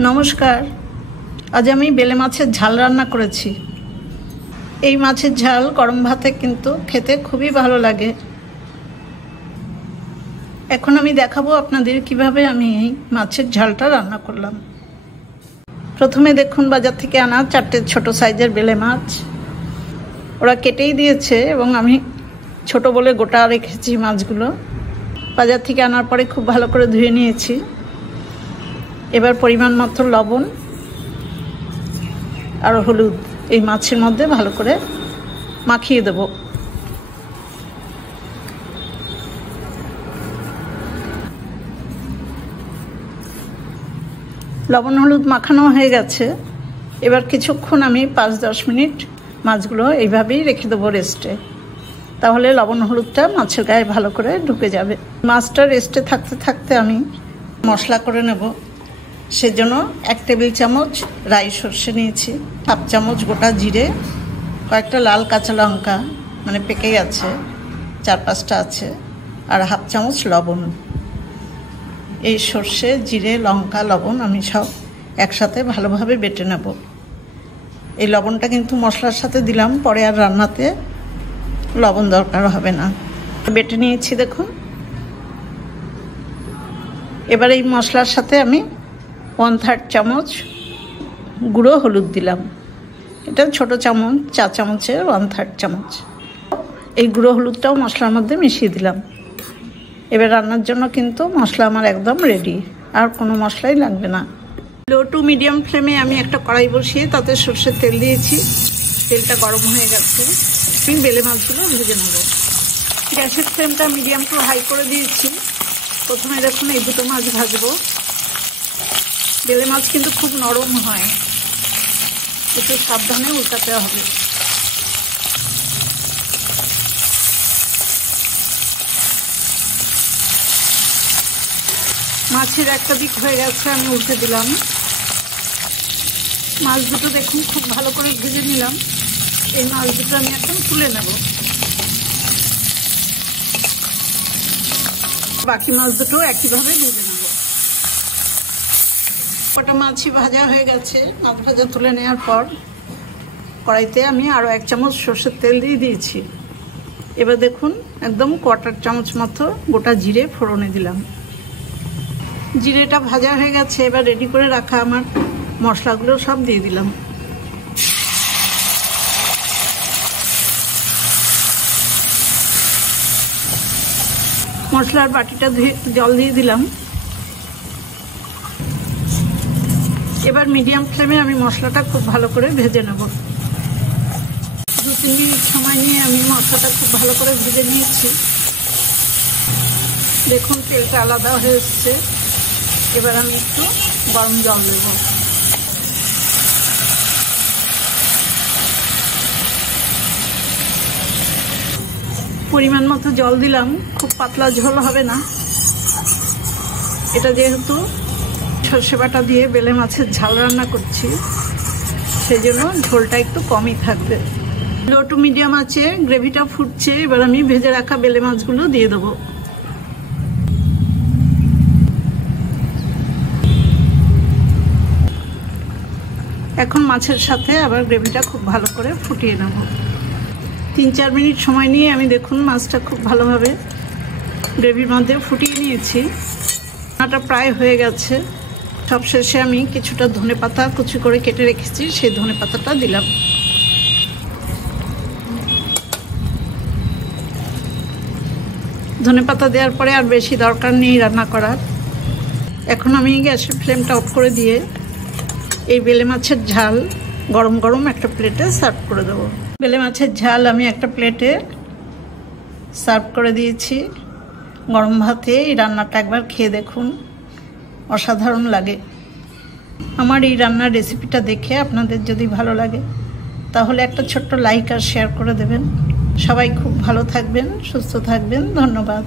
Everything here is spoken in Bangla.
নমস্কার। আজ আমি বেলে মাছের ঝাল রান্না করেছি। এই মাছের ঝাল গরম ভাতে কিন্তু খেতে খুবই ভালো লাগে। এখন আমি দেখাবো আপনাদের কিভাবে আমি এই মাছের ঝালটা রান্না করলাম। প্রথমে দেখুন বাজার থেকে আনা 4টে ছোট সাইজের বেলে মাছ। ওরা কেটেই দিয়েছে এবং আমি ছোট বলে গোটা রেখেছি মাছগুলো। বাজার থেকে আনার পরে খুব ভালো করে ধুয়ে নিয়েছি। এবার পরিমাণ মতো লবণ আর হলুদ এই মাছের মধ্যে ভালো করে মাখিয়ে দেব। লবণ হলুদ মাখানো হয়ে গেছে। এবার কিছুক্ষণ আমি 5-10 মিনিট মাছগুলো এইভাবেই রেখে দেবো রেস্টে। তাহলে লবণ হলুদটা মাছের গায়ে ভালো করে ঢুকে যাবে। মাছটা রেস্টে থাকতে থাকতে আমি মশলা করে নেব। সেজন্য 1 টেবিল চামচ রাই সর্ষে নিয়েছি, 1/2 চামচ গোটা জিরে, কয়েকটা লাল কাঁচা লঙ্কা মানে পেকে গেছে 4-5টা আছে, আর 1/2 চামচ লবণ। এই সর্ষে জিরে লঙ্কা লবণ আমি সব একসাথে ভালোভাবে বেটে নেব। এই লবণটা কিন্তু মশলার সাথে দিলাম, পরে আর রান্নাতে লবণ দরকার হবে না। বেটে নিয়েছি দেখুন। এবার এই মশলার সাথে আমি 1/3 চামচ গুঁড়ো হলুদ দিলাম। এটা ছোট চামচ, 4 চামচের 1/3 চামচ। এই গুঁড়ো হলুদটাও মশলার মধ্যে মিশিয়ে দিলাম। এবার রান্নার জন্য কিন্তু মশলা আমার একদম রেডি, আর কোনো মশলাই লাগবে না। লো টু মিডিয়াম ফ্লেমে আমি একটা কড়াই বসিয়ে তাতে সর্ষের তেল দিয়েছি। তেলটা গরম হয়ে গেছে। আমি বেলে মাছগুলো ভেজে নেব। গ্যাসের ফ্লেমটা মিডিয়াম টু হাই করে দিয়েছি। প্রথমে দেখুন এই দুটো মাছ ভাজবো। বেলে মাছ কিন্তু খুব নরম হয়, একটু সাবধানে উল্টাতে হবে। মাছের একটা দিক হয়ে গেছে, আমি উল্টে দিলাম। মাছ দুটো দেখুন খুব ভালো করে ভেজে নিলাম। এই মাছ দুটো আমি এখন তুলে নেব। বাকি মাছ দুটো একইভাবে ভেজে নেব। কটা মাছই ভাজা হয়ে গেছে। মাছ ভাজা তুলে নেওয়ার পর কড়াইতে আমি আরও 1 চামচ সর্ষের তেল দিয়ে দিয়েছি। এবার দেখুন একদম 1/4 চামচ মতো গোটা জিরে ফোড়নে দিলাম। জিরেটা ভাজা হয়ে গেছে। এবার রেডি করে রাখা আমার মশলাগুলো সব দিয়ে দিলাম। মশলার বাটিটা ধুয়ে জল দিয়ে দিলাম। এবার মিডিয়াম ফ্লেমে আমি মশলাটা খুব ভালো করে ভেজে নেব। 2-3 মিনিট সময় নিয়ে আমি মশলাটা খুব ভালো করে ভেজে নিয়েছি। দেখুন তেলটা আলাদা হয়ে এসছে। এবার আমি একটু গরম জল দেব। পরিমাণ মতো জল দিলাম। খুব পাতলা ঝোল হবে না। এটা যেহেতু সর্ষে বাটা দিয়ে বেলে মাছের ঝাল রান্না করছি, সেজন্য ঝোলটা একটু কমই থাকবে। লো টু মিডিয়াম আছে, গ্রেভিটা ফুটছে। এবার আমি ভেজে রাখা বেলে মাছগুলো দিয়ে দেবো। এখন মাছের সাথে আবার গ্রেভিটা খুব ভালো করে ফুটিয়ে নেব। 3-4 মিনিট সময় নিয়ে আমি দেখুন মাছটা খুব ভালোভাবে গ্রেভির মধ্যে ফুটিয়ে নিয়েছি। রান্নাটা প্রায় হয়ে গেছে। সবশেষে আমি কিছুটা ধনেপাতা কুচি করে কেটে রেখেছি, সেই ধনেপাতাটা দিলাম। ধনেপাতা দেওয়ার পরে আর বেশি দরকার নেই রান্না করার। এখন আমি গ্যাসের ফ্লেমটা অফ করে দিয়ে এই বেলে মাছের ঝাল গরম গরম একটা প্লেটে সার্ভ করে দেবো। বেলে মাছের ঝাল আমি একটা প্লেটে সার্ভ করে দিয়েছি। গরম ভাতে এই রান্নাটা একবার খেয়ে দেখুন, অসাধারণ লাগে। আমার এই রান্নার রেসিপিটা দেখে আপনাদের যদি ভালো লাগে তাহলে একটা ছোট্ট লাইক আর শেয়ার করে দেবেন। সবাই খুব ভালো থাকবেন, সুস্থ থাকবেন। ধন্যবাদ।